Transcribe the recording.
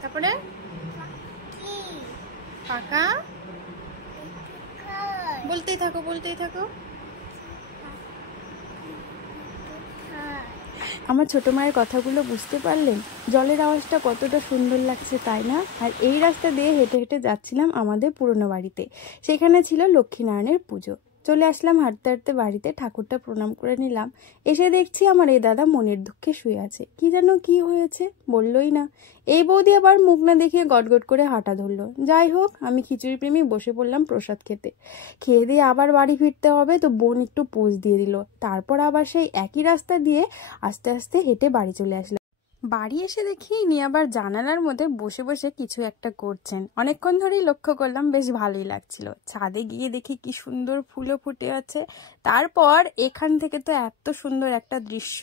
তারপরে পাকা বলতেই থাকো বলতেই থাকো। আমার ছোট মায়ের কথাগুলো বুঝতে পারলেন? জলের আওয়াজটা কতটা সুন্দর লাগছে, তাই না? আর এই রাস্তা দিয়ে হেঁটে হেঁটে যাচ্ছিলাম আমাদের পুরনো বাড়িতে। সেখানে ছিল লক্ষ্মীনারায়ণের পুজো। চলে আসলাম হাঁটতে হাঁটতে বাড়িতে, ঠাকুরটা প্রণাম করে নিলাম। এসে দেখছি আমার এই দাদা মনের দুঃখে শুয়ে আছে। কি যেন কি হয়েছে বললই না। এই বৌদি আবার মুখ না দেখিয়ে গটগট করে হাঁটা ধরলো। যাই হোক, আমি খিচুড়ি প্রেমী বসে পড়লাম প্রসাদ খেতে। খেয়ে দিয়ে আবার বাড়ি ফিরতে হবে, তো বোন একটু পোজ দিয়ে দিল। তারপর আবার সেই একই রাস্তা দিয়ে আস্তে আস্তে হেঁটে বাড়ি চলে আসলাম। বাড়ি এসে দেখি ইনি আবার জানালার মধ্যে বসে বসে কিছু একটা করছেন। অনেকক্ষণ ধরেই লক্ষ্য করলাম, বেশ ভালোই লাগছিল। ছাদে গিয়ে দেখি কি সুন্দর ফুলও ফুটে আছে। তারপর এখান থেকে তো এত সুন্দর একটা দৃশ্য।